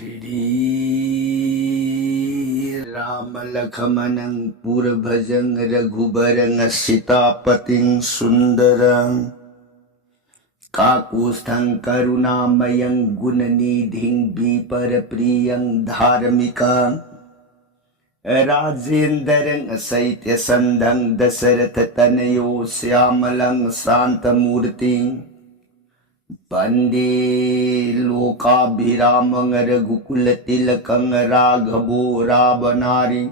श्री राम लखमनं पुरभजं रघुबरं सीतापतिं सुंदरं काकुस्थं करुणामयं गुणनिधिं विपरप्रियं धार्मिकं राजेन्द्रं सैत्यसन्धं दशरथतनयो श्यामलं शान्तमूर्तिं वंदे लोकाभिरामं रघुकुलतिलकं राघवो रावणारि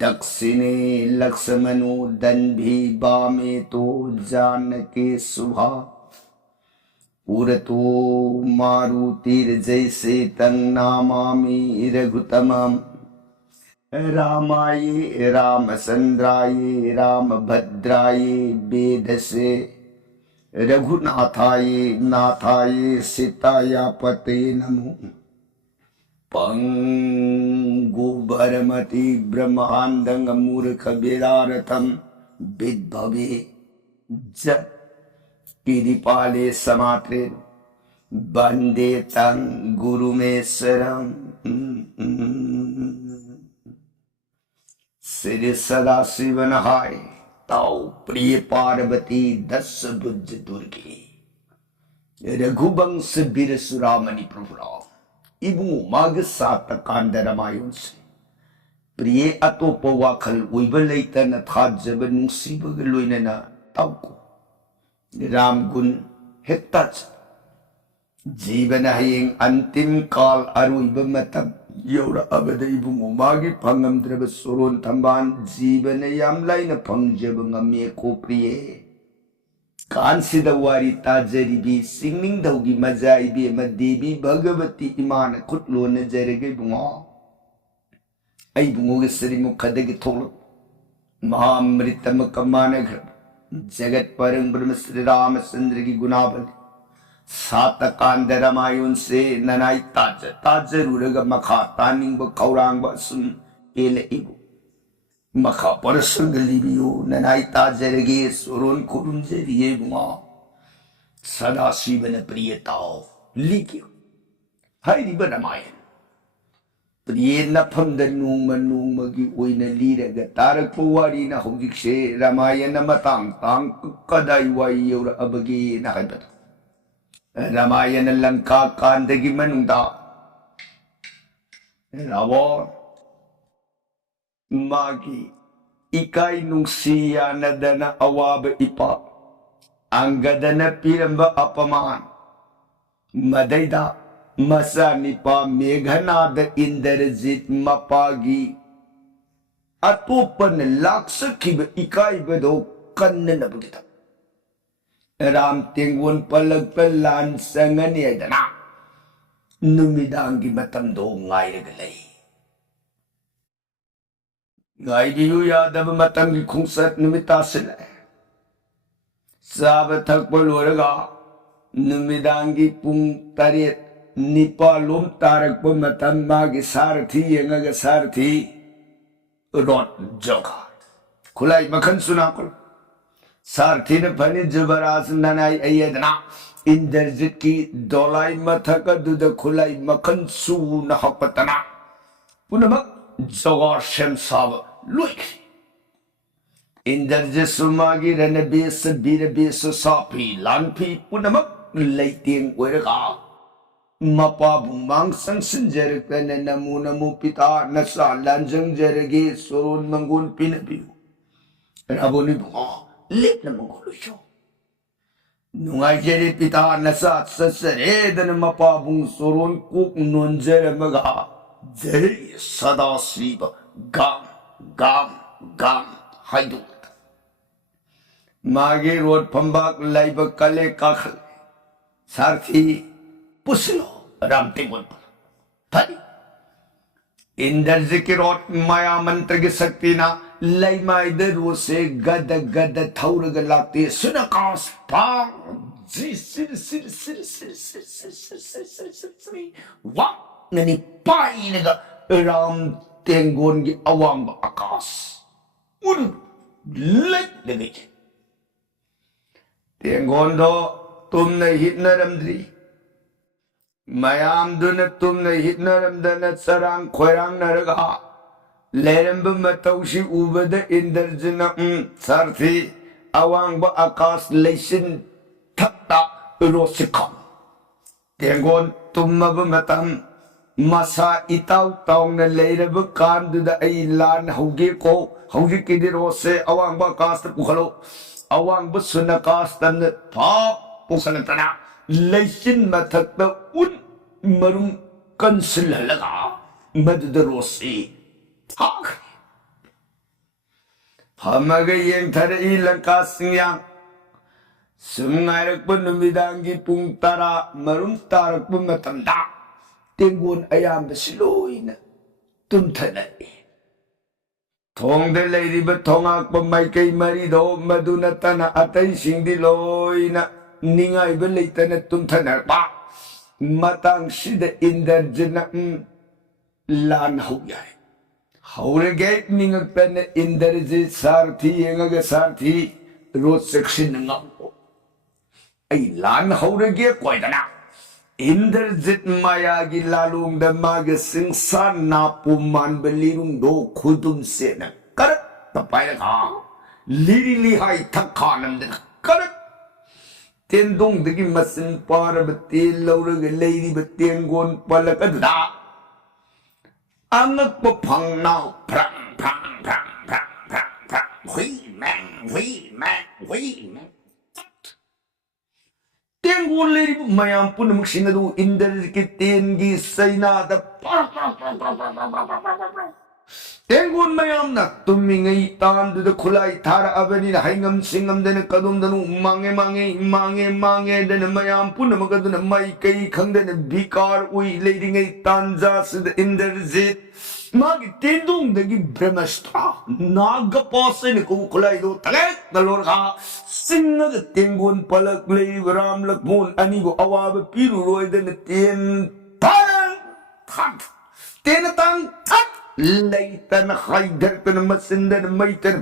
दक्षिणे लक्ष्मणो दन्भी वामे तो जानकी शुभा पुरतो मारुतिर्जैसे तं नमामि रघुतमं रामाय रामचन्द्राय रामभद्राय वेदसे रघुनाथाय नाथाय सीताया पते नमो पंगुबरमति ब्रह्मांडं मूर्ख विरारतं विद्भवे ज पिरिपाले समात्रे वंदे तं गुरुमेश्वरं श्री सदाशिवनहाय ताऊ प्रिय पार्वती दस बुद्ध दुर्गे रघुवंश वीर सुरामणि प्रभुराम इबुंगो माग सात कांदरमायुन से प्रिय अतोप वाखल उइब लेतन थाजब नुंसीबग लोइनना ताउको राम गुण हेक्ताच जीवन हयें अंतिम काल अरुइब मतम यौरअबद इबुंगो मागी फंगमद्रब सोरोन थंबान जीवन याम लाइन फंगजब ngame प्रिय कांसिद वारी ताजरिबी सिंगनिंग दौगी मजाइबी म देवी भगवती इमान खुटलोन जरगे बुंगो आई बुंगो के सरी मुखदगी थोलो महामृतम कमान घर जगत परम ब्रह्म श्री रामचंद्र की गुणावली सात कांदरमायुन से ननाई ताज ताजरूरग मखा तानिंग खौरांग सुन एल इबु मखा परसंग लिबियो ननाई ताजरगे सोरोन खुरुंजरिये बुआ सदा शिवन प्रियताओ लिखियो हाइरिब रामायण प्रिय नफम द नूंग की ओइना लीरग तारक वारी ना हौजिकसे रामायण मतांग तांग कदाई वाई यौर अबगे ना हाइबद रामायण लंका कांदगी मनुंदा रावण मागी इकाई नुंसिया नदन अवाब इपा अंगदन पिरंब अपमान मदैदा मसा निपा मेघनाद इंद्रजित मपागी अतोपन लाक्सखिब इकाई बदो कन्न नबगिता राम तेंगोन पलक पर लान संगन यदना नुमिदांगी मतम दो गायरग लई गायबियु यादव मतम की खुंसत नुमिता सिल साब थक पलोरगा नुमिदांगी पुंग तरेत निपालोम तारक पर मतम मागी सारथी यंगग सारथी रोट जोगा खुलाई मखन सुना कर सारथी ने फनी जुबराज ननाई अयदना इंद्रजित की दोलाई मथक दुद खुलाई मखन सू नहपतना पुनमक जोगार शेम साब लुइक इंद्रजित सुमागी रणबेस बीरबेस सापी लानफी पुनमक लैतेंग ओइरगा मपा बुमांग संसंजरकन नमो नमो पिता नसा लांजंग जरगे सोरोन मंगोन पिनबियो राबोनी बुआ लेप नमगोलुशो नुंगाइजेरे पिता नसा ससरे दन मपाबुंग सोरोन कुक नोंजर मगा जय सदा शिव गाम गाम गाम हाइदुत मागे रोड फंबाक लाइब कले काखल सारथी पुसलो रामते बोल फरी इंद्रजी की रोट माया मंत्र की शक्ति ना लई माइदर से गद गद थौरग लाते सुनकास पांग जी सिर सिर सिर सिर सिर सिर सिर सिर सिर सिर सिर वा ननी पाई नगा राम तेंगोन की अवांग आकाश उन लग लगे तेंगोन दो तुमने हिट नरमद्री ꯃꯌꯥꯝꯗꯨꯅ ꯇꯨꯝꯅ ꯍꯤꯞꯅꯔꯝꯗꯅ ꯆꯔꯥꯡ ꯈꯣꯏꯔꯥꯡꯅꯔꯒ ꯂꯩꯔꯝꯕ ꯃꯇꯧꯁꯤ ꯎꯕꯗ ꯏꯟꯗ꯭ꯔꯖꯤꯠꯅ ꯁꯥꯔꯊꯤ ꯑꯋꯥꯡꯕ ꯑꯀꯥꯁ ꯂꯩꯆꯤꯟ ꯊꯛꯇ ꯔꯣꯠꯁꯤ ꯈꯪ ꯇꯦꯡꯒꯣꯟ ꯇꯨꯝꯃꯕ ꯃꯇꯝ ꯃꯁꯥ ꯏꯇꯥꯎ ꯇꯥꯎꯅ ꯂꯩꯔꯕ ꯀꯥꯟꯗꯨꯗ ꯑꯩ ꯂꯥꯟ ꯍꯧꯒꯦꯀꯣ ꯍꯧꯖꯤꯛꯀꯤꯗꯤ ꯔꯣꯠꯁꯦ ꯑꯋꯥꯡꯕ ꯑꯀꯥꯁꯇ ꯄꯨꯈꯠꯂꯣ ꯑꯋꯥꯡꯕ ꯁꯨꯅꯀꯥꯁꯇꯅ ꯊꯥꯞ ꯄꯨꯈꯠꯂꯛꯇꯅ ꯂꯩꯆꯤꯟ ꯃꯊꯛꯇ ꯎꯟ ꯃꯔꯨꯝ ꯀꯟꯁꯤꯜꯍꯜꯂꯒ ꯃꯗꯨꯗ ꯔꯣꯠꯁꯤ ꯊꯥꯈ꯭ꯔꯦ ꯐꯝꯃꯒ ꯌꯦꯡꯊꯔꯛꯏ ꯂꯪꯀꯥ ꯆꯤꯡꯌꯥꯡ ꯁꯨꯝ ꯉꯥꯏꯔꯛꯄ ꯅꯨꯃꯤꯗꯥꯡꯒꯤ ꯄꯨꯡ 10 ꯃꯔꯨꯝ ꯇꯥꯔꯛꯄ ꯃꯇꯝꯗ ꯇꯦꯡꯒꯣꯟ ꯑꯌꯥꯝꯕꯁꯤ ꯂꯣꯏꯅ ꯇꯨꯝꯊꯅꯔꯛꯏ ꯊꯣꯡꯗ ꯂꯩꯔꯤꯕ ꯊꯣꯉꯥꯛꯄ ꯃꯥꯏꯀꯩ ꯃꯔꯤꯗꯣ ꯃꯗꯨ ꯅꯠꯇꯅ ꯑꯇꯩꯁꯤꯡꯗꯤ ꯂꯣꯏꯅ ꯅꯤꯡꯉꯥꯏꯕ ꯂꯩꯇꯅ ꯇꯨꯝꯊꯅꯔꯛꯄ ꯃꯇꯥꯡꯁꯤꯗ ꯏꯟꯗ꯭ꯔꯖꯤꯠꯅ ꯂꯥꯟ ꯍꯧ ꯌꯥꯏ ꯍꯧꯔꯒꯦ ꯅꯤꯡꯉꯛꯇꯅ ꯏꯟꯗ꯭ꯔꯖꯤꯠ ꯁꯥꯔꯊꯤ ꯌꯦꯡꯉꯒ ꯁꯥꯔꯊꯤ ꯔꯣꯠ ꯆꯦꯛꯁꯤꯟꯅ ꯉꯥꯛꯑꯣ ꯑꯩ ꯂꯥꯟ ꯍꯧꯔꯒꯦ ꯀꯣꯏꯗꯅ ꯏꯟꯗ꯭ꯔꯖꯤꯠ ꯃꯥꯌꯥꯒꯤ ꯂꯥꯂꯣꯡꯗ ꯃꯥꯒꯤ ꯆꯤꯡꯁꯥ ꯅꯥꯄꯨ ꯃꯥꯟꯕ ꯂꯤꯔꯨꯡꯗꯣ ꯈꯨꯗꯨꯝ ꯁꯦꯠꯅ ꯀꯔꯛꯇ ꯄꯥꯏꯔꯒ ꯂꯤꯔꯤ ꯂꯤꯍꯥꯏ ꯊꯛꯈꯥ ꯅꯝꯗꯅ ꯀꯔꯛ ꯇꯦꯟꯗꯣꯡꯗꯒꯤ ꯃꯆꯤꯟ ꯄꯥꯔꯕ ꯇꯦꯟ ꯂꯧꯔꯒ ꯂꯩꯔꯤꯕ ꯇꯦꯡꯒꯣꯟ ꯄꯜꯂꯛ ꯑꯗꯨꯗ ꯑꯉꯛꯄ ꯐꯪꯅꯥꯎ ꯐ꯭ꯔꯪ ꯐ꯭ꯔꯪ ꯐ꯭ꯔꯪ ꯐ꯭ꯔꯪ ꯐ꯭ꯔꯪ ꯐ꯭ꯔꯪ ꯍꯨꯏ ꯃꯦꯡ ꯍꯨꯏ ꯃꯦꯡ ꯍꯨꯏ ꯃꯦꯡ ꯇꯦꯡꯒꯣꯟ ꯂꯩꯔꯤꯕ ꯃꯌꯥꯝ ꯄꯨꯝꯅꯃꯛꯁꯤꯡ ꯑꯗꯨ ꯏꯟꯗ꯭ꯔꯖꯤꯠꯀꯤ ꯇꯦꯟꯒꯤ ꯆꯩꯅꯥꯗ ꯇꯦꯡꯒꯣꯟ ꯃꯌꯥꯝꯅ ꯇꯨꯝꯃꯤꯉꯩ ꯇꯥꯟꯗꯨꯗ ꯈꯨꯠꯂꯥꯏ ꯊꯥꯔꯛꯑꯕꯅꯤꯅ ꯍꯩꯉꯝ ꯁꯤꯡꯉꯝꯗꯅ ꯀꯗꯣꯝꯗꯅꯣ ꯃꯥꯡꯉꯦ ꯃꯥꯡꯉꯦ ꯃꯥꯡꯉꯦ ꯃꯥꯡꯉꯦꯗꯅ ꯃꯌꯥꯝ ꯄꯨꯝꯅꯃꯛ ꯑꯗꯨꯅ ꯃꯥꯏꯀꯩ ꯈꯪꯗꯅ ꯚꯤꯀꯥꯔ ꯎꯏ ꯂꯩꯔꯤꯉꯩ ꯇꯥꯟꯖꯥꯁꯤꯗ ꯏꯟꯗ꯭ꯔꯖꯤꯠ ꯃꯥꯒꯤ ꯇꯦꯟꯗꯣꯡꯗꯒꯤ ꯕ꯭ꯔꯍ꯭ꯃꯁꯇ꯭ꯔ ꯅꯥꯒꯄꯥꯁ ꯀꯧꯕ ꯈꯨꯠꯂꯥꯏꯗꯣ ꯊꯒꯦꯛꯇ ꯂꯧꯔꯒ ꯆꯤꯡꯉꯒ ꯇꯦꯡꯒꯣꯟ ꯄꯜꯂꯛ ꯂꯩꯔꯤꯕ ꯔꯥꯝ ꯂꯛꯃꯣꯟ ꯑꯅꯤꯕꯨ ꯑꯋꯥꯕ ꯄꯤꯔꯨꯔꯣꯏꯗꯅ ꯇꯦꯟ ꯇꯦꯟ ꯇꯥꯡ ꯊꯠ ꯂꯩꯇꯅ ꯍꯥꯏꯊꯔꯛꯇꯅ ꯃꯆꯤꯟꯗꯅ ꯃꯩꯇꯅ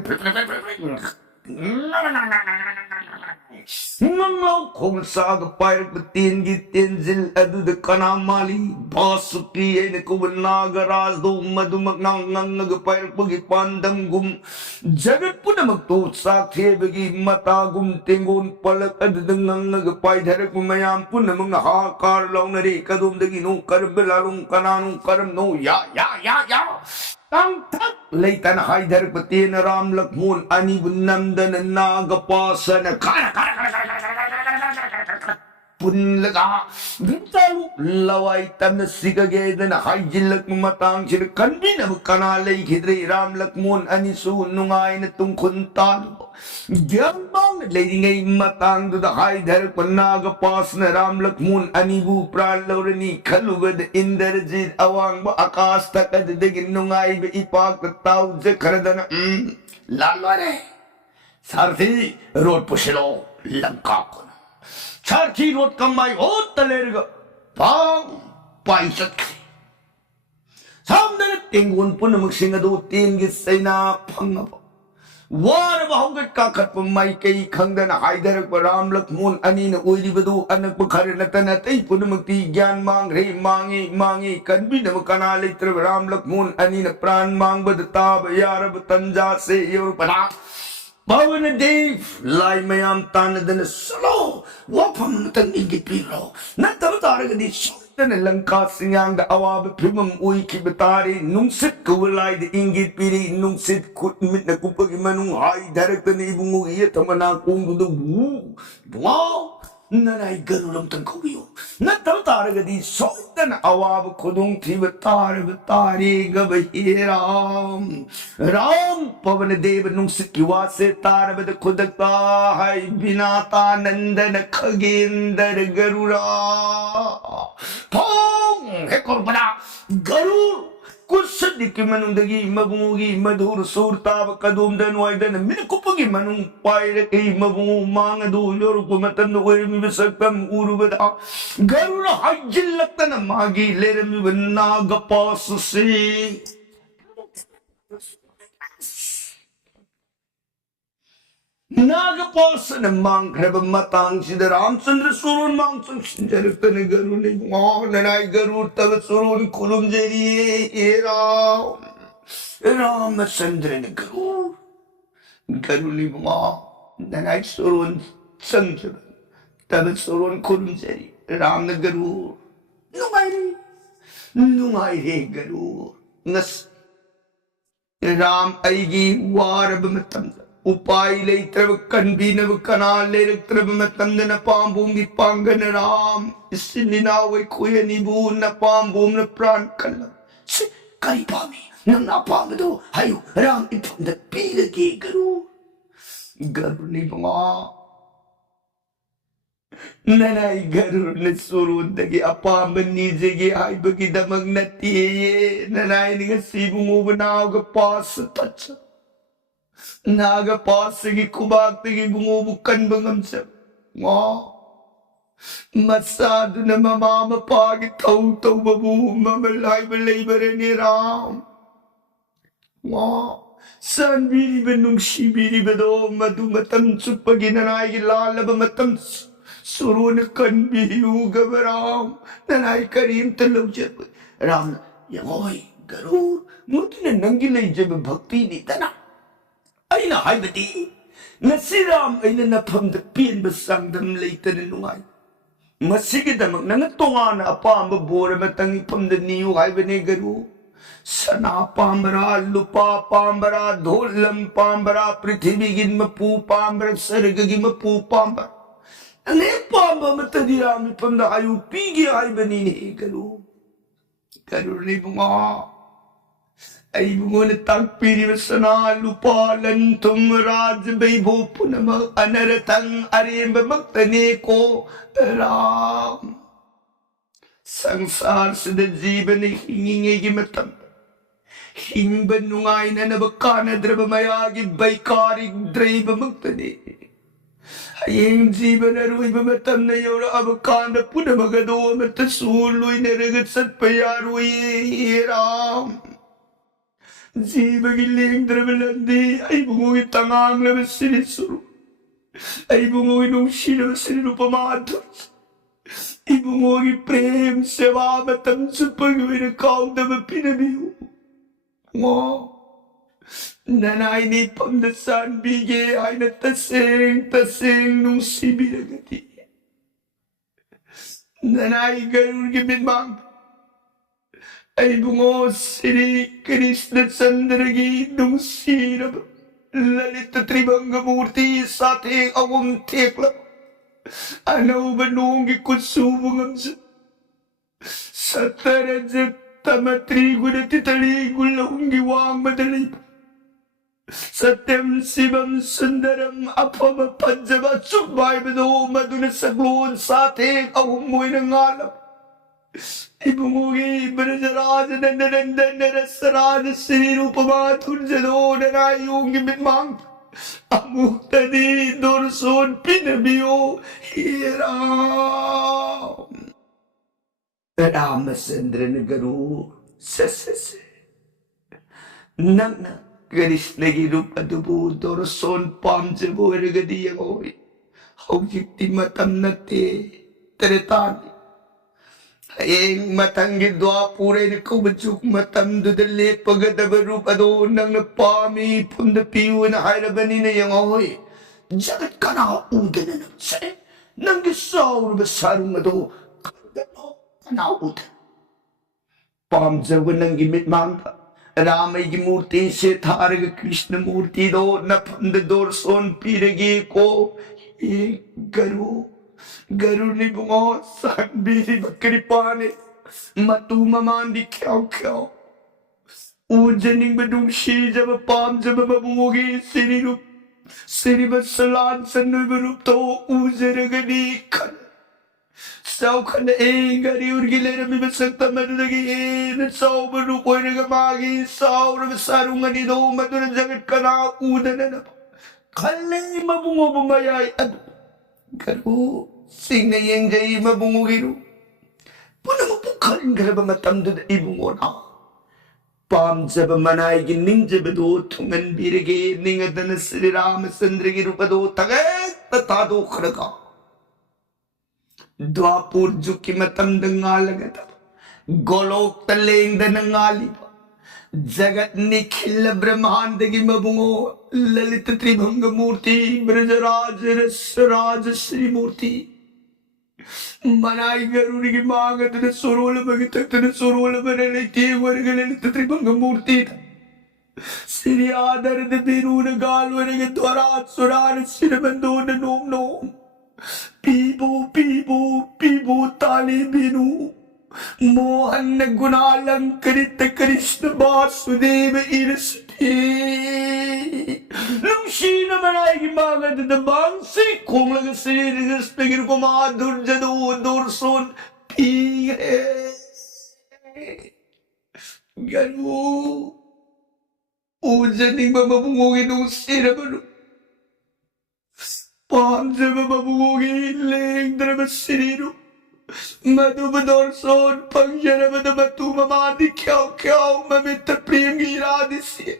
ꯉꯪꯂꯥꯎ ꯈꯣꯡꯁꯥꯒ ꯄꯥꯏꯔꯛꯄ ꯇꯦꯟꯒꯤ ꯇꯦꯟꯖꯤꯜ ꯑꯗꯨꯗ ꯀꯅꯥ ꯃꯥꯜꯂꯤ ꯚꯥꯁꯨꯀꯤ ꯍꯥꯏꯅ ꯀꯧꯕ ꯅꯥꯒꯔꯥꯖꯗꯣ ꯃꯗꯨꯃꯛꯅ ꯉꯪꯉꯒ ꯄꯥꯏꯔꯛꯄꯒꯤ ꯄꯥꯟꯗꯝꯒꯨꯝ ꯖꯒꯠ ꯄꯨꯝꯅꯃꯛꯇꯣ ꯆꯥꯛꯊꯦꯕꯒꯤ ꯃꯇꯥꯒꯨꯝ ꯇꯦꯡꯒꯣꯟ ꯄꯜꯂꯛ ꯑꯗꯨꯗ ꯉꯪꯉꯒ ꯄꯥꯏꯊꯔꯛꯄ ꯃꯌꯥꯝ ꯄꯨꯝꯅꯃꯛꯅ ꯍꯥꯀꯥꯔ ꯂꯥꯎꯅꯔꯦ ꯀꯗꯣꯝꯗꯒꯤꯅꯣ ꯀꯔꯝꯕ ꯂꯥꯂꯣꯡ ꯀꯅꯥꯅꯣ ꯀꯔꯝꯅꯣ ꯌꯥ ꯇꯥꯡꯊꯛ ꯂꯩꯇꯅ ꯍꯥꯏꯊꯔꯛꯄ ꯇꯦꯟ ꯔꯥꯝ ꯂꯛꯃꯣꯟ ꯑꯅꯤꯕꯨ ꯅꯝꯗꯅ ꯅꯥꯒꯄꯥꯁꯅ ꯄꯨꯜꯂꯒ ꯂꯋꯥꯏ ꯇꯝꯅ ꯁꯤꯒꯒꯦꯗꯅ ꯍꯥꯏꯖꯤꯜꯂꯛꯄ ꯃꯇꯥꯡꯁꯤꯗ ꯀꯟꯕꯤꯅꯕ ꯀꯅꯥ ꯂꯩꯈꯤꯗ꯭ꯔꯦ ꯔꯥꯝ ꯂꯛꯃꯣꯟ ꯑꯅꯤꯁꯨ ꯅꯨꯡꯉꯥꯏꯅ ꯇꯨꯡꯈꯨꯟ ꯇꯥꯜꯂꯨꯕ ꯒ꯭ꯌꯥꯟ ꯃꯥꯡꯅ ꯂꯩꯔꯤꯉꯩ ꯃꯇꯥꯡꯗꯨꯗ ꯍꯥꯏꯊꯔꯛꯄ ꯅꯥꯒꯄꯥꯁꯅ ꯔꯥꯝ ꯂꯛꯃꯣꯟ ꯑꯅꯤꯕꯨ ꯄ꯭ꯔꯥꯟ ꯂꯧꯔꯅꯤ ꯈꯜꯂꯨꯕꯗ ꯏꯟꯗ꯭ꯔꯖꯤꯠ ꯑꯋꯥꯡꯕ ꯑꯀꯥꯁꯇ ꯑꯗꯨꯗꯒꯤ ꯅꯨꯡꯉꯥꯏꯕ ꯏꯄꯥꯛꯇ ꯇꯥꯎꯖꯈ꯭ꯔꯗꯅ ꯂꯥꯜꯂꯣꯏꯔꯦ ꯁꯥꯔꯊꯤ ꯔꯣꯠ ꯄꯨꯁꯤꯜꯂꯣ ꯂꯪꯀꯥ ꯀꯣꯟꯅ ꯁꯥꯔꯊꯤ ꯔꯣꯠ ꯀꯝꯕꯥꯏ ꯍꯣꯠꯇ ꯂꯩꯔꯒ ꯄꯥꯡ ꯄꯥꯏ ꯆꯠꯈ꯭ꯔꯦ ꯁꯣꯝꯗꯅ ꯇꯦꯡꯒꯣꯟ ꯄꯨꯝꯅꯃꯛꯁꯤꯡ ꯑꯗꯨ ꯇꯦꯟꯒꯤ ꯆꯩꯅꯥ ꯐꯪꯉꯕ ꯋꯥꯔꯕ ꯍꯧꯒꯠ ꯀꯥꯈꯠꯄ ꯃꯥꯏꯀꯩ ꯈꯪꯗꯅ ꯍꯥꯏꯊꯔꯛꯄ ꯔꯥꯝ ꯂꯛꯃꯣꯟ ꯑꯅꯤꯅ ꯑꯣꯏꯔꯤꯕꯗꯨ ꯑꯅꯛꯄ ꯈꯔ ꯅꯠꯇꯅ ꯑꯇꯩ ꯄꯨꯝꯅꯃꯛꯇꯤ ꯒ꯭ꯌꯥꯟ ꯃꯥꯡꯈ꯭ꯔꯦ ꯃꯥꯡꯉꯤ ꯀꯟꯕꯤꯅꯕ ꯀꯅꯥ ꯂꯩꯇ꯭ꯔꯕ ꯔꯥꯝ ꯂꯛꯃꯣꯟ ꯑꯅꯤꯅ ꯄ꯭ꯔꯥꯟ ꯃꯥꯡꯕꯗ ꯇꯥꯕ ꯌꯥꯔꯕ ꯇꯟꯖꯥꯁꯦ ꯌꯧꯔꯛꯄꯗ ꯄꯋꯅꯗꯦv ꯂꯥꯏ ꯃꯌꯥꯝ ꯇꯥꯟꯅꯗꯅ ꯆꯠꯂꯣ ꯋꯥꯐꯝ ꯑꯃꯇꯪ ꯏꯪꯒꯤꯠꯄꯤꯔꯣ ꯅꯠꯇꯕ ꯇꯥꯔꯒꯗꯤ ꯁꯣꯏꯗꯅ ꯂꯪꯀꯥ ꯆꯤꯡꯌꯥꯡꯗ ꯑꯋꯥꯕ ꯐꯤꯕꯝ ꯑꯣꯏꯈꯤꯕ ꯇꯥꯔꯦ ꯅꯨꯡꯁꯤꯠ ꯀꯧꯕ ꯂꯥꯏꯗ ꯏꯪꯒꯤꯠ ꯄꯤꯔꯤ ꯅꯨꯡꯁꯤꯠ ꯈꯨꯠ ꯃꯤꯠꯅ ꯀꯨꯞꯄꯒꯤ ꯃꯅꯨꯡ ꯍꯥꯏꯊꯔꯛꯇꯅ ꯏꯕꯨꯡꯉꯣꯒꯤ ꯌꯦꯠ ꯃꯅꯥꯀꯣꯡꯗꯨꯗ ꯕꯨꯡꯉꯥꯎ ꯅꯅꯥꯏ ꯒꯔꯨꯔ ꯑꯃꯇꯪ ꯀꯧꯕꯤꯌꯨ ꯅꯠꯇꯕ ꯇꯥꯔꯒꯗꯤ ꯁꯣꯏꯗꯅ ꯑꯋꯥꯕ ꯈꯨꯗꯣꯡꯊꯤꯕ ꯇꯥꯔꯕ ꯇꯥꯔꯦ ꯒꯕ ꯍꯦ ꯔꯥꯝ ꯄꯋꯅꯗꯦꯕ ꯅꯨꯡꯁꯤꯠꯀꯤ ꯋꯥꯁꯦ ꯇꯥꯔꯕꯗ ꯈꯨꯗꯛꯇ ꯍꯥꯏꯕꯤꯅꯥ ꯇꯥꯅꯟꯗꯅ ꯈꯒꯦꯟꯗꯔ ꯒꯔꯨꯔ ꯊꯣꯡ ꯍꯦꯛ ꯀꯧꯔꯛꯄꯗ ꯒꯔꯨꯔ ꯀꯨꯁꯗꯤꯛꯀꯤ ꯃꯅꯨꯡꯗꯒꯤ ꯃꯕꯨꯡꯒꯤ ꯃꯙꯨꯔ ꯁꯨꯔ ꯇꯥꯕ ꯀꯗꯣꯝꯗ ꯅꯨꯡꯉꯥꯏꯗꯅ ꯃꯤꯅ ꯀꯨꯞꯄꯒꯤ ꯃꯅꯨꯡ ꯄꯥꯏꯔꯛꯏ ꯃꯕꯨꯡ ꯃꯥꯡ ꯑꯗꯨ ꯌꯧꯔꯛꯄ ꯃꯇꯝꯗ ꯑꯣꯏꯔꯝꯃꯤꯕ ꯁꯛꯇꯝ ꯎꯔꯨꯕꯗ ꯒꯔꯨꯔ ꯍꯥꯏꯖꯤꯜꯂꯛꯇꯅ ꯃꯥꯒꯤ ꯂꯩꯔꯝꯃꯤꯕ ꯅꯥꯒꯄꯥꯁꯁꯤ नागपासन मांग्रब मतंग सिद्ध रामचंद्र सुरुन मांगचंग सिंजरतन गरुड़ ननाई गरुड़ तब सुरुन खुलुम जेरिए रामचंद्र ने गरुड़ ननाई सुरुन संजर तब सुरुन खुलुम जेरी राम ने गरुड़ नुंगाई रे गरुड़ नस राम आईगी वारब मतम उपाय लेत्रब कनबीनब कनाल लेत्रब मतम न पांबूंगी पांगन राम इसलिना वे कोयनी बू न पांबूम न प्राण कल्ला से करी पामी न पाम दो हायो राम इफम द पील के गरुड़ नि बंगा ननाई गरुड़ ने सुरुंदगी अपाम नीजेगी हाय बगी दमग नती ये ननाई निग सीबुंगु बनाव ग पास तच नाग पास की कुबाक की बुंगु बुकन बंगम से मसाद न ममाम पागी थौ थौ बबू ममलाई बलई बरने राम सन बीरी बनुंशी बीरी बदो मधु मतम चुपगी ननाई की लाल मतम सुरुन कन बियू गबराम ननाई करीम तलव जब राम यमोई गरुड़ मुतने नंगी ले जब भक्ति नी तना अइना हाइबदी नसीराम अइना नफम द पीन बसंगदम लेतन नुआई मसिगे दमक नंग तोवान अपाम बोर मतंग फम द नियु हाइबने गरुड़ सना पांबरा लुपा पांबरा धोलम पांबरा पृथ्वी गिन मपू पांबरा सर्ग गिम पू पांबरा अने पांबा मतदिराम फम द आयु पीगे हाइबनी ने गरुड़ ने बुंगा आई बुंगोन तक पीरी वसना लुपालन तुम राज वैभव पुनम अनरतंग अरेब मक्तने को राम संसार सिद्ध जीवन हिंगे की मतम हिंग बनुआई नब कान द्रव मया की वैकारिक द्रैव मक्तने हयें जीवन रुइब मतम न योर अब कान पुनम गदो मत सूर लुई नरगत सत्पया रुई राम जीव की लेंग द्रवलंदी आई बुंगो की तंगांग लब सिरि सुरु आई बुंगो की नुशी लब सिरि रूपमाधु आई बुंगो की प्रेम सेवा मतम सुपगविर काउ दब पिनबियु ननाई ने पम दसान बीगे आई न तसेंग नुशी बिरगती ननाई गरुड़ की बिनमांग आई बुंगो श्री कृष्ण चंद्र की नुसीरब ललित त्रिभंग मूर्ति साथे अवम थेक्लब अनौब नोंगी कुसुबुंगम सतरज तम त्रिगुण तितली गुल्लुंगी वांग मदली सत्यम शिवम सुंदरम अफम पंचम चुबाई बदो मधुन सगलोन साथे अवम मोइनंगालब इबुमुगी ब्रजराज नंदनंदन रसराज श्री रूपमाधुर जदोन रायुंगी बिमांग अमुक्तदी दुर्सोन पिनबियो रामचंद्र ने गरुड़ से नंग कृष्ण की रूप अदुबू दुर्सोन पाम जबो रगदी यगोई हौजिक्ति मतम नते त्रेतानी हयें मतंगी द्वापुरे न कुबजुक मतम दुदले पगदब रूप अदो नंग पामी पुंद पियु न हायरबनी न यंगोई जगत कना उदन नसे नंग साउर बसारुंग अदो कना उद पाम जब नंगी मितमांग राम की मूर्ति से थारग कृष्ण मूर्ति दो नफंद दोर सोन पीरगे को गरुड़ ने बुंगो बीरी बकरी पाने मतू ममान दी ख्याओ ऊजनिंग बदुम शी जब पाम जब बबूगी सिरी बसलान सन्नु रूप तो ऊजरगनी खन साउ खन गरी उर्गिले रमी बसक्ता मदुदगी साउ बरु कोई मागी साउ रब सारुंगनी दो मधुर जगत कना ऊदन खल्ले मबुंगो बुंगाई अद गरुड़ सिंह येंजई मबुंगो गिरु पुनम पुखन गरब मतम दुद इबुंगो ना पामजब मनाई निंजबदो थुंगन बीरगे निंगदन श्री रामचंद्र की रूपदो तगे तथादो खड़गा द्वापुर जुकी मतम दंगा लगता गोलोक तलेंग दनंगाली जगत निखिल ब्रह्मांड की मबुंगो ललित त्रिभंग मूर्ति ब्रजराज रसराज श्री मूर्ति मनाई गरुड़ की मांगत ने सुरोल भगत ने सुरोल बने के वर्ग ललित त्रिभंग मूर्ति श्री आदर बीरून गाल वर्ग द्वारा सुरार सिर बंदो नोम नोम पीबो पीबो पीबो ताली बीनू मोहन गुणालंकृत कृष्ण वासुदेव इरस्ते लुशीन बनाएगी मांगत दबांग से कोमलग शरीर कृष्ण को माधुर जदो दुर्सोन पीरे गरु उजनी बबुओगी नु सिर बनु पाम जब बबुओगी लेंग द्रव शरीरु मधुब दर्शन पंजर मधुबतु ममादि क्यों क्यों ममित प्रेम की राधिस्य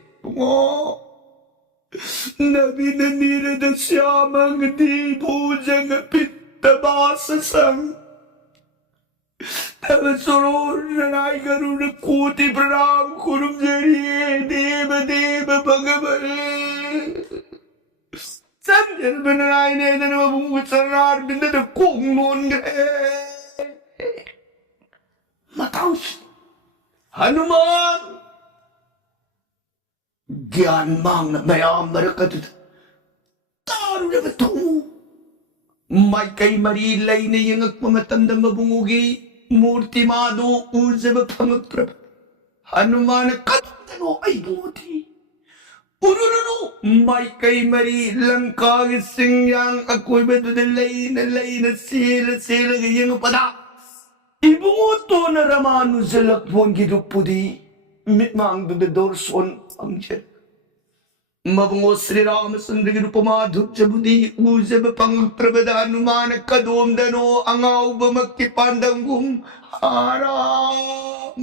नवीन नीरद श्यामंग दी भूजंग पित्त बास संग तब सुरोर नराय गरुड़ कोटि प्रणाम कुरुम जरिए देव देव भगवन संजन बनराय ने दन बबू सरनार बिंद कोंग नोन गए मताउस हनुमान ज्ञान मांग मयाम बरकत तारु ने बतू माई कई मरी लई ने यंगक मतंद मबुंगी मूर्ति मादो उर्जब फंगक प्रभ हनुमान कतनो आई बोधी उरुनु माई कई मरी लंका सिंह अकोई बद लई न सेल सेल यंग पदा इबुंगो तो न रमानुजलक बोंगी दुपुदी मितमांग दुद दर्शन अंजे मबुंगो श्री रामचंद्र की रूपमा धुजबुदी उजब पंग प्रबद हनुमान कदोम दनो अंगाउ बमक्की पांडंगुम आराम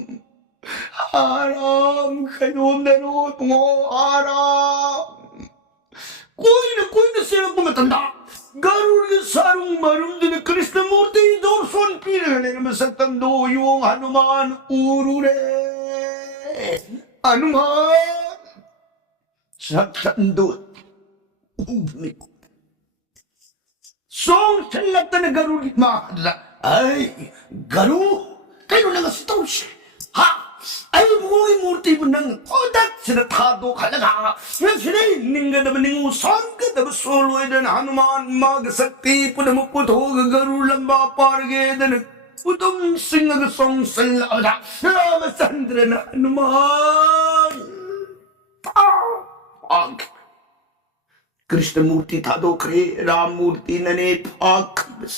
आराम कदोम दनो तुमो आराम कोई न सेव को मतंदा गरुड़ सारुंग मरुंग दिन कृष्ण मूर्ति दर्शन पीर गले में सतम दो यों हनुमान उरुरे हनुमान सतम दो सोंग चलतन गरुड़ मां आई गरु कहीं लगा सितोश हाँ आई मोई मूर्ति बनंग ओदक सिर था दो खलगा ये सिरे निंगद बनिंगु सांग तब सोलो इधन हनुमान माग शक्ति पुनः मुकुट हो गरुड़ लंबा पार गे दन उतम सिंह सोंग सल्लादा रामचंद्र हनुमान आग कृष्ण मूर्ति था दो खरे राम मूर्ति नने फाक बस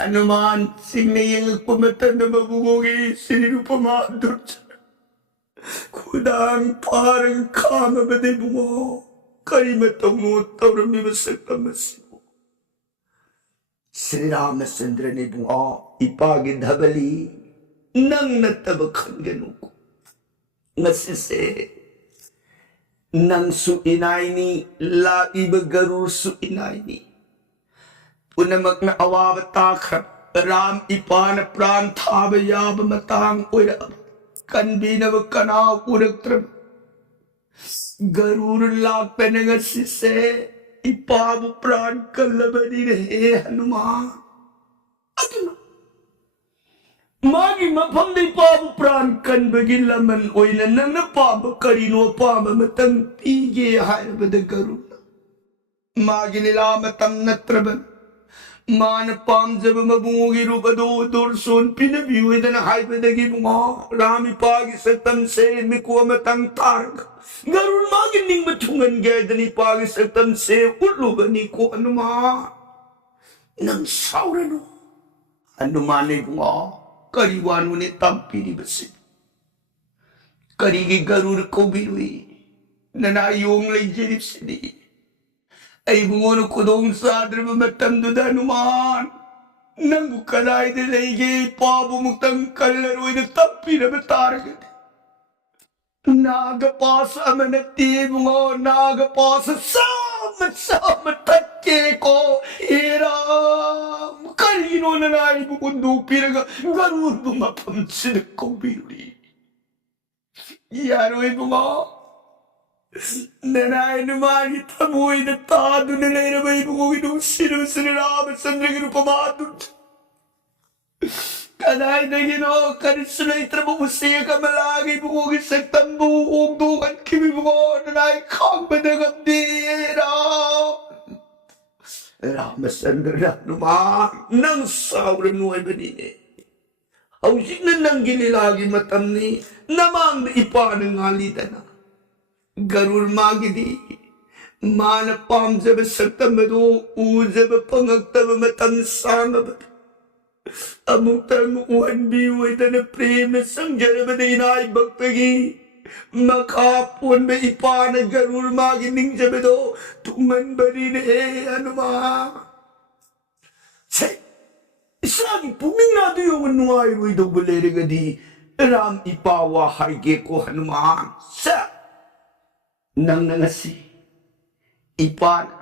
हनुमान सिंह ने यंग कुमतन बबुओगी श्री रूपमा दुर्ज खुदांग पारंग खाम बदे बुओ कई मतमो तवरमी बसकम सिबो श्री रामचंद्र ने बुआ इपागे धबली नंग न तब खनगनु को ngasi se nang su inaini la iba garur su inaini punamak na awabata khrap ram ipan pran thab yab matang oira kanbinav kanav uraktra garur lak penangasi se ipab pran kalabani rahe hanuman aduna मागी मफम दे पाब प्राण कन बगिलमन ओइना नंग पाब करिनो पाब मतंग पीगे हाय बद करू मागी लीला मतम नत्रबन मान palm जब मबुगी रूपदो दुर्सोन पिन बिवेदन हाय बदगी बुमा रामी पागी सतम से मिको मतंग तारग गरुड़ मागी निंग बथुंगन गेदनी पागी सतम से उल्लू बनी को हनुमान नंग सावरनो हनुमान ने बुमा करीवानु ने तंपीरी बसे करीगी गरुड़ को बिरुई नना योंग ले जेरिप सिदी ऐ बुंगोन कुदोंग साद्र मतम दुदा हनुमान नंगु कलाई दे लेगे पाबु मुक्तंग कल्लरोई ने तंपीर में तारगते Nagapasa amanati mo nagapasa sama tatke ko hiram kanino na naibukundo pinaga ganun bumapamsinig ko bili yaro ibo mo nanay naman itamoy na tado na na may ibo ko inong sinusiniraman sa naging pamadod Kanay na gino, kanisulay tramo musiya ka malagi bukugin sa tambuong dukan kimi mo nanay kang madagam dira. Ramasan na naman nang sauran nuay banini. Hausik na nang ginilagi matam ni namang ipanang ngalita na. Garul magidi. Mana pam sa basakta mado uza ba pangagtama matam sama ba. Among tanguan biway na na prema sang jaraba na inaibag pagi. Makapon ba ipanag garul magining sabado. Tuman ba rin ano ma? Say, isang puming na yung anuay mo ito buleri ka di. Ram ipawa harge ko hanuman. Sa, nang nangasi. Ipan.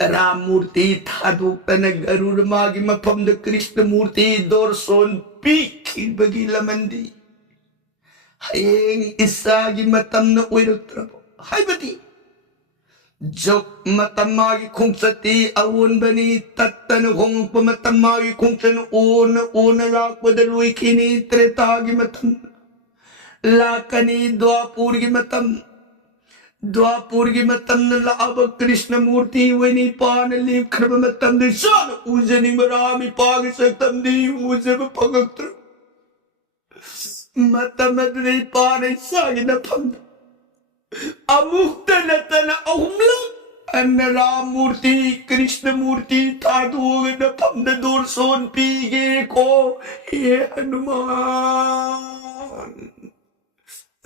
Ramurti thaduk tanag arur magi mapam da Krishna Murti dorson pikir bagi lamandi. Hayeng isagi matam na uirag trapo. Hay bati. Jok matam magi kung sati awon bani tatana kung pamatam magi kung sanu una lakwa dalui kini tretagi matam. Lakani dwapur gi matam. Dwapur की मतम न लाभ कृष्ण मूर्ति वनी पान leap खरब मतम दे सान उजनी मरामी पाग सकतम दी मुझे पगत्र मतम दे पान सागी न फंद अमुक्त नतन अहुमला अन्न राम मूर्ति कृष्ण मूर्ति थादु न फंद दूर सोन पीगे को ये हनुमान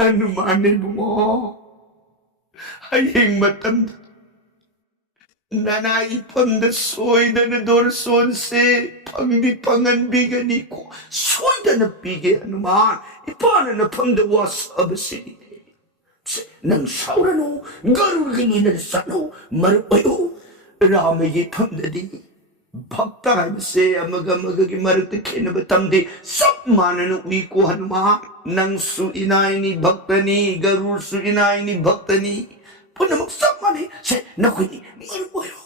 हनुमान ने बुमो Hayeng matam nanay panda soy da na dorson se pangdi pangan bigani ko soy da na bigay anuman ipana na panda was abasini nang saurano garul ganina sano marupayo ramay panda di Bhakta hai se amaga ki marut kena batamde sab mananu ko hanuma nang su inay ni bhaktani garul su inay ni bhaktani Puna magsama se nakuni marupayo.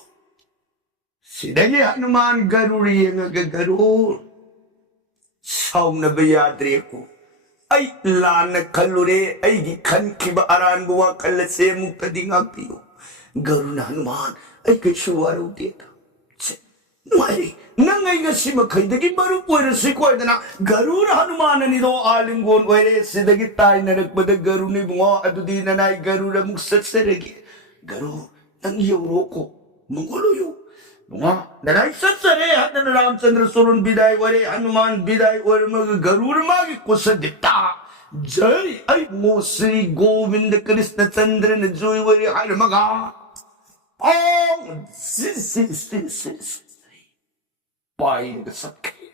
Sidagi hanuman garuri yang gagarul. Saum na bayadri ako. Ay lana kalure ay gikan kiba aran buwa kalase mukta dingagpiyo. Garu na hanuman ay kasuwaraw dito. Nuari, nangay nga si makay dagi marupayo si kwa na garu na hanuman na nito alinggon wale sidagi tayo na nagbadag garu ni bunga ado di nanay garu na muksatsaragi. Garu nang iyoro ko manguluyo. Bunga nanay satsare at na Ramchandra surun biday wale hanuman biday wale mga garu na magi ko sa dita. Jai ay mo Sri Govinda Krishna Chandra na joy wale hanamaga. Oh, Pain ka sakit.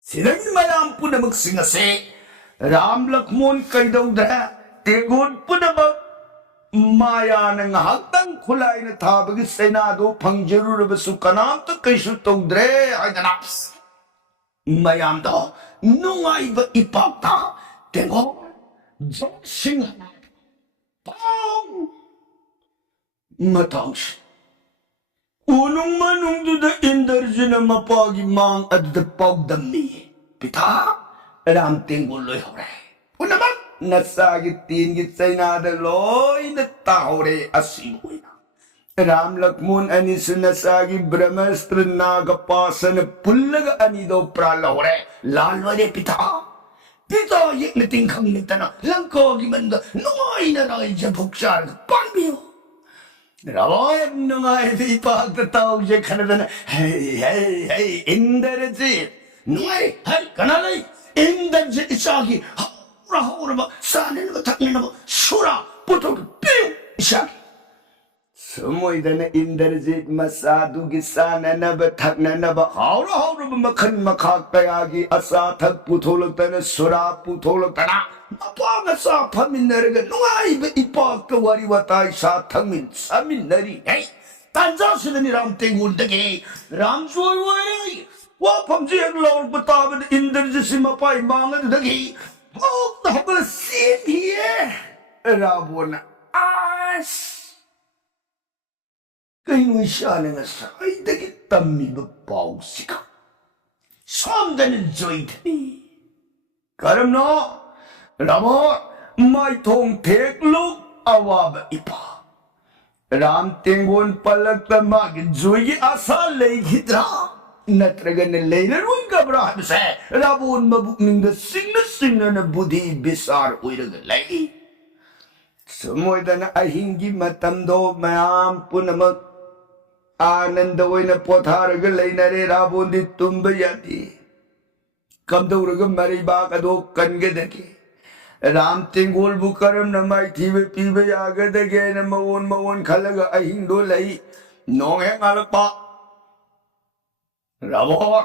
Sinang malampo na magsingasi. Ram Lakmon kay daw da. Tigod po na ba? Maya ng hagdang kulay na tabag sa Senado. Pangjiru na basukanam to kay sutong dre. Ay nanaps. Mayam daw. Nung ay ba ipagta. Tigod. Jok singa. Pang. Matang Unong manong duda indarja na mapagimang at dapag dami. Pita, alam tingguloy hore. Unaman, nasagit tingit sa inadaloy na taore asimoy na. Ram Lakmon ani sinasagi Brahmastra nagapasa na pulaga ani daw prala hore. Lalo de pita. Pita, yek na tingkang nagtana. Langko gimanda, noy na rin siya buksar. Pangbiyo. Rawa no nga ipagtatawag siya kanada na hey Indrajit no ay kanalay Indrajit isagi haura ba sana na matak na ba sura putog piyo isagi Sumoydana Indrajit Masadu Gisananaba Taknanaba Haura Makan Makak Kayagi Asa Tak Putolotana Sura Putolotana Apanga Sa Paminaraga Nuai Ipaka Wariwatai Sa Tamin Saminari Hey Tanjasidani Ram Tengundagi Ram Suai Wapamjig Lord Bataban Indrajisima Pai Manga Dagi Oh the whole scene here Rabona As Kay nung siya nga sa ay dagit tami bapaw sika. Samda na joy tani. Karam no, Ramo, may tong teklog awaba ipa. Ram tingon palagta mag-joy asa lay hitra. Natraga na later wang kabrahan sa Rabon mabukning na sing na budi bisar uiragalay. Sumoy na ahingi matamdo mayam punamag Anandaway na potharaga laynare Rabondi tumbayati. Kamduraga maribakado kangadaki. Ram tingol bukaram na may tiba piba yagadage na mawon kalaga ahindo lay. Nongeng alakpa. Rabor.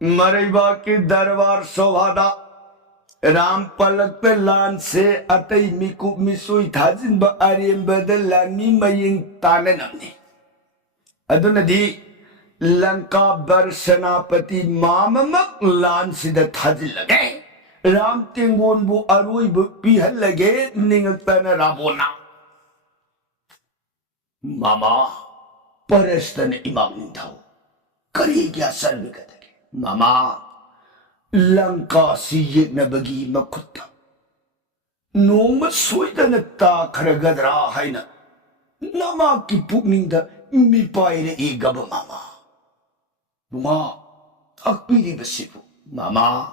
Maribaki darbar sobhada. Ram palakta lan se atay miku misui thajin ba ariyam badal lani maying tananamni. Adunadi Lanka Barsanapati Mamamak Lan Sida Thajilage Ram Tingon Bu Arui Bu Pihalage Ningatana Rabona Mama Parastan Imamintao Karigya Salvikatake Mama Lanka Siyik Nabagi Makutta Noma Suitanata Karagadra Haina Nama Kipukninda Mi paire igaba mama. Bunga, akpiri basibu. Mama.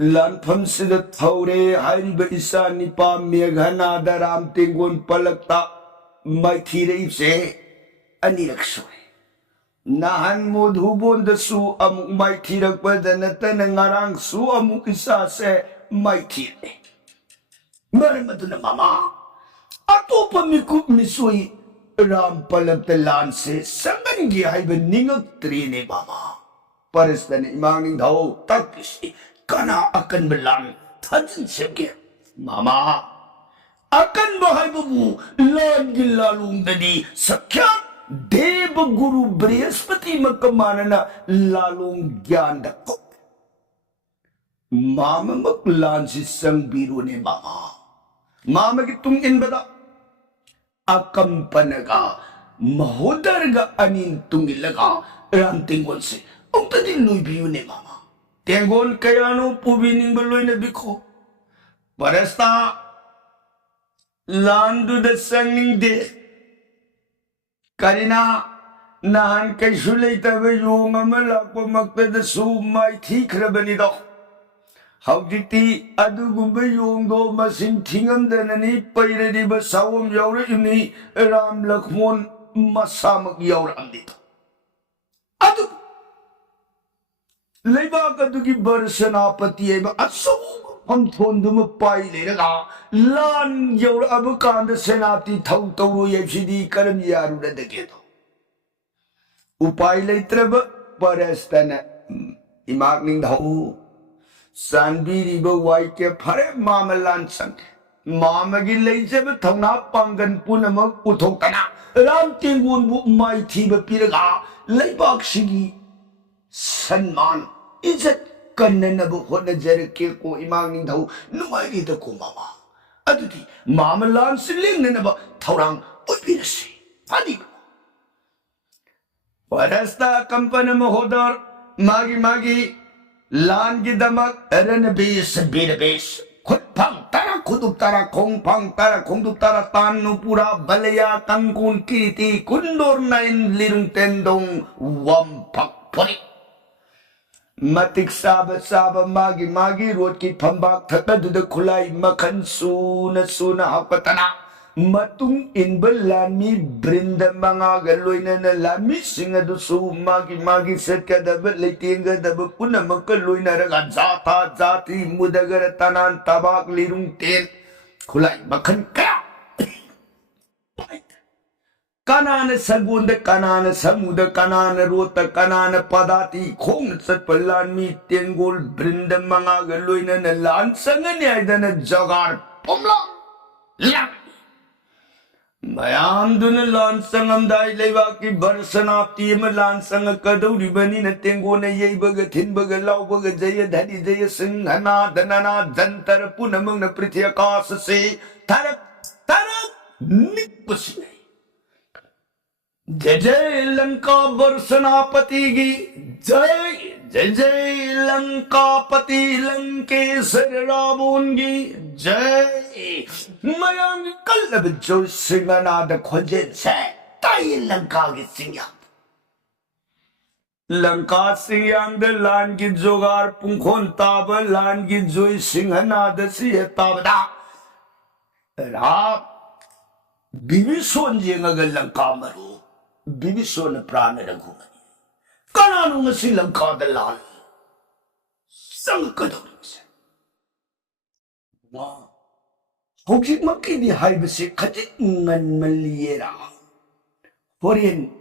Lanpam sida thaure hariba isa nipa meghana daram tingon palakta mai thire ipse aniraksoe. Nahan modhubon da su amuk mai thirak padanata na ngarang su amuk isa se mai thire. Maramadu na mama. Ato pa mikuk misui Ram palagtalan se sangan gihai beningak trine mama. Paristan imanging daw takisi kana akan belang tajin sege. Mama akan bahay babu lan gilalung dadi sakyan deva guru Brihaspati magkamana na lalong gyan dako. Mama maglan si sang biru ni mama. Mama gitong inbada. Akam panaga mahodarga anin tungilaga ram tingon se ang tadin loy biyo ni mama tingon kaya no pubining baloy na biko parasta landu da sanging de karina nahan kay sulay tabi yung amalakwa magtada sumay tikrabani daw Haujiti adu gumba yung do masin tingam danani pairadi ba sawam yaura ini Ram Lakshmon masamak yaura andito. Adu Laibak adu ki Barsanapati ay ba aso ang tondo mapai leraga lan yaura abu kanda senati thaw tawro yepsidi karam yaru na dageto. Upay laitraba parastana imagning daw Sanbiri ba wai ke phare mama lansang mama gi leijab thongna pangan punamag uthokana ram tingun bu mai thiba piraga leibak sigi sanman izat kannana bu hona jarke ko imangning dau numai ri da ko mama adudi mama lansing lengna ba thorang opirasi ani Parasta kampana mohodar magi Lan gidamak eran bis bidabis khutpang tara khuduk tara khongpang tara khongduk tara tanu pura balaya tangkun kiti kundur nain lirung tendong wampak pori Matik saba magi rot ki phambak thakadu da khulai makhan suna hapatana Matung in belami brinda mga galoy na lami singa do su magi set kada belitinga da puna makaloy na raga jati mudagar tanan tabak lirung ten kulay makan ka Kanana Sagunda, Kanana Samuda, Kanana Rota, Kanana Padati, Kong Satpalan, me, Tengol, Brinda Mangaga, Luina, and Lansangania, than a Jagar, Pomla, Lam. Mayam Duna Lansangam Dai Levaki, Barsana, Tim, Lansanga, Kadu, Ribanina, Tengona, Yeburger, Timburger, Lauburger, Jaya, Daddy, Jaya Sing, Hana, Danana, Zantar, Punamung, the prettier cars, say, Tarak, Nipusi. जय जय लंका बरसनापति की जय जय जय लंकापति लंकेश्वर रावण की जय मयांग कल्लब जो सिंहनाद खोजे से ताई लंका की सिंह लंका सिंह लान की जोगार पुंखोन ताब लान की जोई सिंहनाद सी ताबदा रात बिबिसोन जेंगा लंका मरू Bibiso na prana na gumani. Kanano nga silang kadalan. Sang kadawin siya. Wow. Huwag makidi haibasi katingan maliyera. Horin,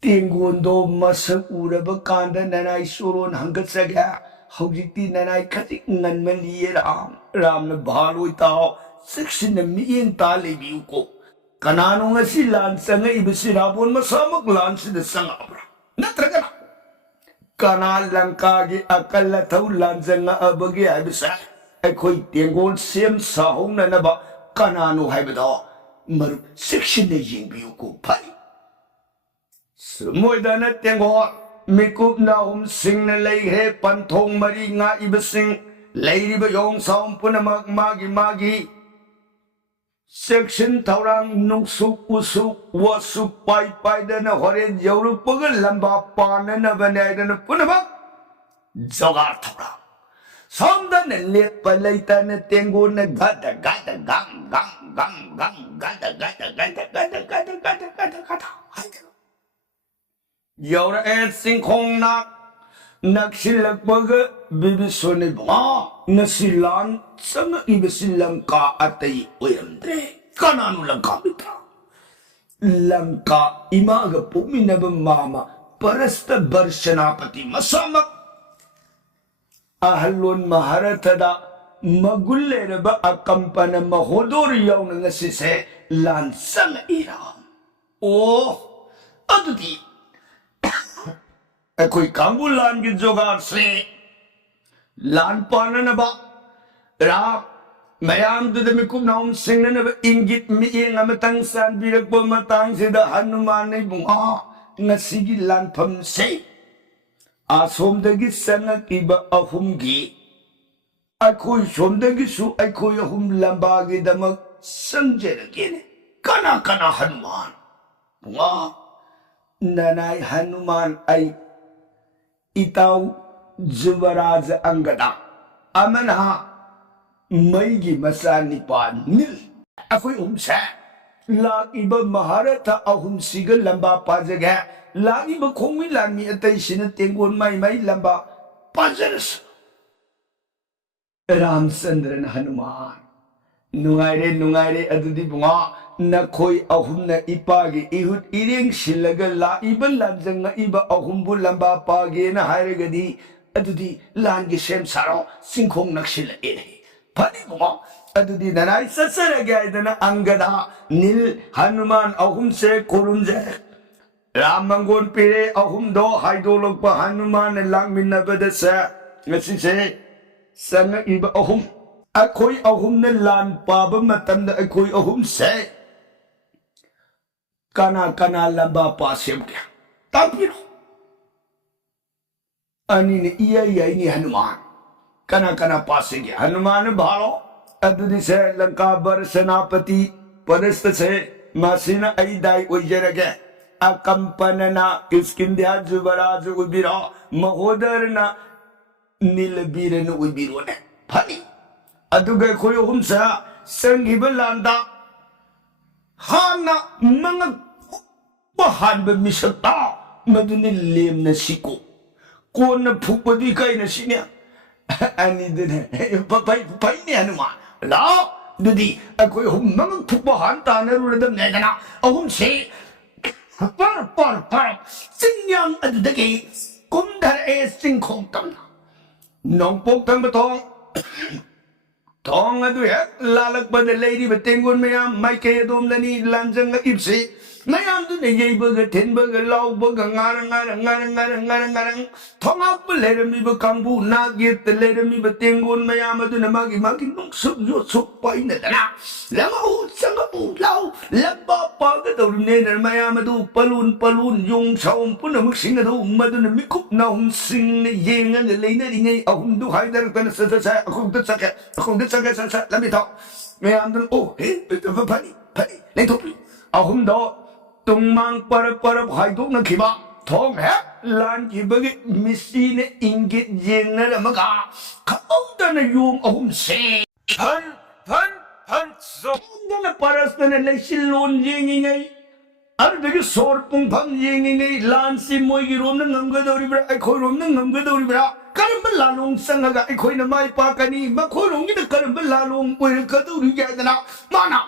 tinggundo masakura bakanda nanay suron hanggat saga. Huwag ti nanay katingan maliyera. Ram na bahalo itaw. Seksyon na miyin talibiw ko. Kanano nga si Lansanga ibisirapon masamag Lansi na sanga abra. Natraga na. Kanal lang kagi akala taw Lansanga abagi abisa. Ay ko'y tingol siyam sahong na naba kanano hay bado. Maru seksyon na yung biyo ko pay. Sumoy da na tingol. Mikup na sing na layhe pantong mari nga ibising. Layri ba yung sahong po na magi-magi. Section Taurang Nungsuk Usuk Wasuk Pai Pai dan Horen Yauru Pugal Lamba Pana Navanay dan Punabak Zogar Taurang. Somdan and Lip Palata na Tengo na Gada Gada Gam Gam Gam Gam Gada Gada Gada Gada Gada Gada Gada Gada Yaura and Singkong Nak Naksilak Baga Bibisone Ba Nasilan Sanga Ibisilanka Atay Uyamdre Kanano lang kamita Langka Imaga Puminaba Mama Parasta Barshanapati Masamak Ahalon Maharatada Magulera ba akampana mahodor yaw nga sise Lansang Iram Oh Adudi Ako'y kambulan gizogar si Lan pana na ba? Rap Mayam to the Mikum na sing na ba inggit miing amatang san bilag pumatang sida Hanuman ay bunga nga sige lan pamse Asom dagi sangat iba ahumgi Ako'y somdagi su ako'y ahum lambagi damag sangjeragin Kana Hanuman Bunga Nanay Hanuman ay Itaw Jubaraj Angada Amana Maygi Masanipan Nil Ako'y umsa Lag iba maharata ahum sigal lamba pajaga Lag iba kumilan mi atay sinatingon may lamba pajaras Ramchandra na Hanuman Nungayre adudi bunga Nakoy ahum na ipagi ihut iring silaga la iba lanjang nga iba ahum bulamba pagi na haragadi adudi langi sem saro singkong naksila iri. Pari mo adudi nanay sasaragay na anggada nil Hanuman ahum se kurunje. Ramanggon pire ahum do haidolog pa Hanuman lang minabada sa ngasise sa nga iba ahum. Ako'y ahum na lan pa ba matanda ako'y ahum se. Kana lamba pasyam kya. Tapiro. Ani ni iya ni Hanuman. Kana pasyam kya. Hanuman bhalo. Adudi se Lanka Barsanapati Parasta se Masina Aidai Ujjarage. Akampana na Kiskindya Jubaraj Ubira. Mahodar na Nilabira na Ubiro na. Pani. Adugay ko'y humsa. Sanghibalanda. Hana mga Bahan ba misata madunilim na siko ko na pupadi kay na sinya ani din papay ni Hanuman la dudi ako'y humang pupahan ta naruradam na ahum si पर सिंह अदुदगी कुमधर ए सिंह खोंगतम नोंपोक तंग बतोंग थोंग अदु है लालक बद लेरी बतेंगुन मयाम माइके दोम लनी लांजंग इप्सी मयाम दु ने ये bug then bug लाउ bug ngarang thong up lermi ba kambu na git lermi ba tengun mayam adu na magi nong suk yo suk pai na dana lama u sang u lau labba pa ga do ne na mayam adu palun yung saum pun na mus sing adu madu na mikup na hum sing ne yeng ang le na ri ngai ahum du hai dar tan sa akong da sa lami tho mayam dun oh he pa pani le thop ahum do tung mang par hai duk na khiba thong he lan ki bagi misi ne ingit yeng na la maga khau da na yung ahum se pan so da na paras na le silon yeng ngai ar bagi sor pung phang yeng ngai lan si moi gi rom na ngam ga dori bra ai khoi rom na ngam ga dori bra karam ba la long sang ga ai khoi na mai pa ka ni ma khoi long gi da karam ba la long poi ka dori ga da na mana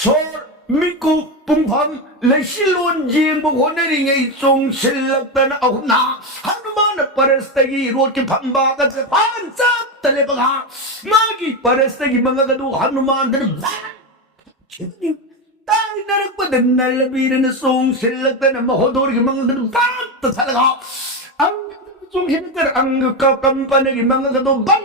sor miku pung phang le silon yeng bo hon na ri ngai chong silak ta na au na hanuman parastagi rot ki phamba ka phan sa tale ba ma gi parastagi manga ga du hanuman da chini tai na rak pa dan na labi na song silak ta na ma hodor gi manga ga du ta talaga ang chung hin ter ang ka kampan gi manga ga du ban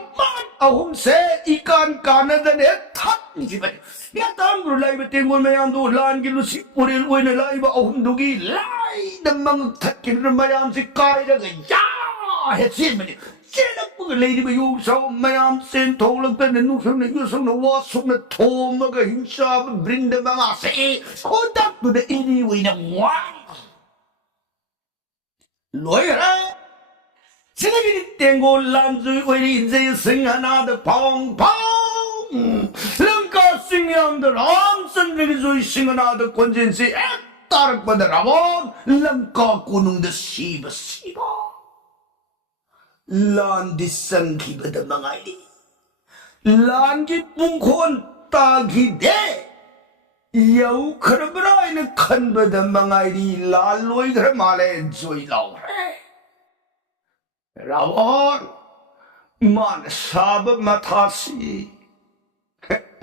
ahum se ikan kana da ne that ji ba ya tang ru lai ba tengun mayam du lan gi lu si puril oi na lai ba ahum du gi lai da mang that ki na mayam si kai da ga ya he sin ma ni chen na pu lai di ba yu so mayam sen thong lang ta na nu sung na yu sung na wa sung na thom ma ga hin sa ba brinda ma ma se ko tak tu da ini wi na wa loi ra Sinabi tengo lanzu wari zay sing another pong Langka sing yang the ram sandri zui sing another konjensi tarak pada ramon langka kunung the siba lan disangki pada mangai lan ki pungkon tagi de yau karbrai na khan pada mangai laloi gramale zui lau Rawon man sab matasi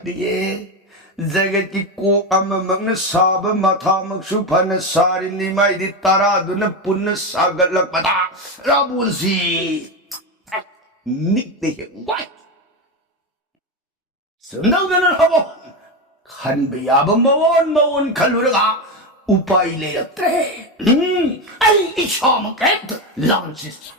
diye jagat ki ko amamang sab matha maksu phan sari ni mai di tara dun pun sagal lakpada rabun si nik de wai sundau gan habo khan biya bawon khaluraga upai le tre ai ichom ket lansis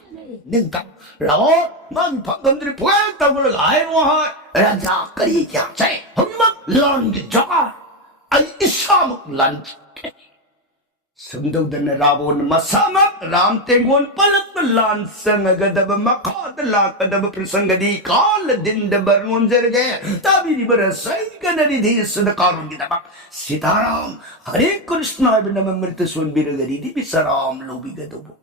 nâng cấp rõ mang phật tâm đi phá tâm là lại hoa ra ra cái gì chẳng chạy không mất lần cái chó ai ít sao một lần Sumdog na rabon masamak ram tengon palak lan sangaga daba makadala kadaba prisangadi kala din dabar ngonzerge tabi di barasai kanari di sadakarun gidabak Sitaram Hare Krishna binamamrita son biragadi di bisaram lobi gadobo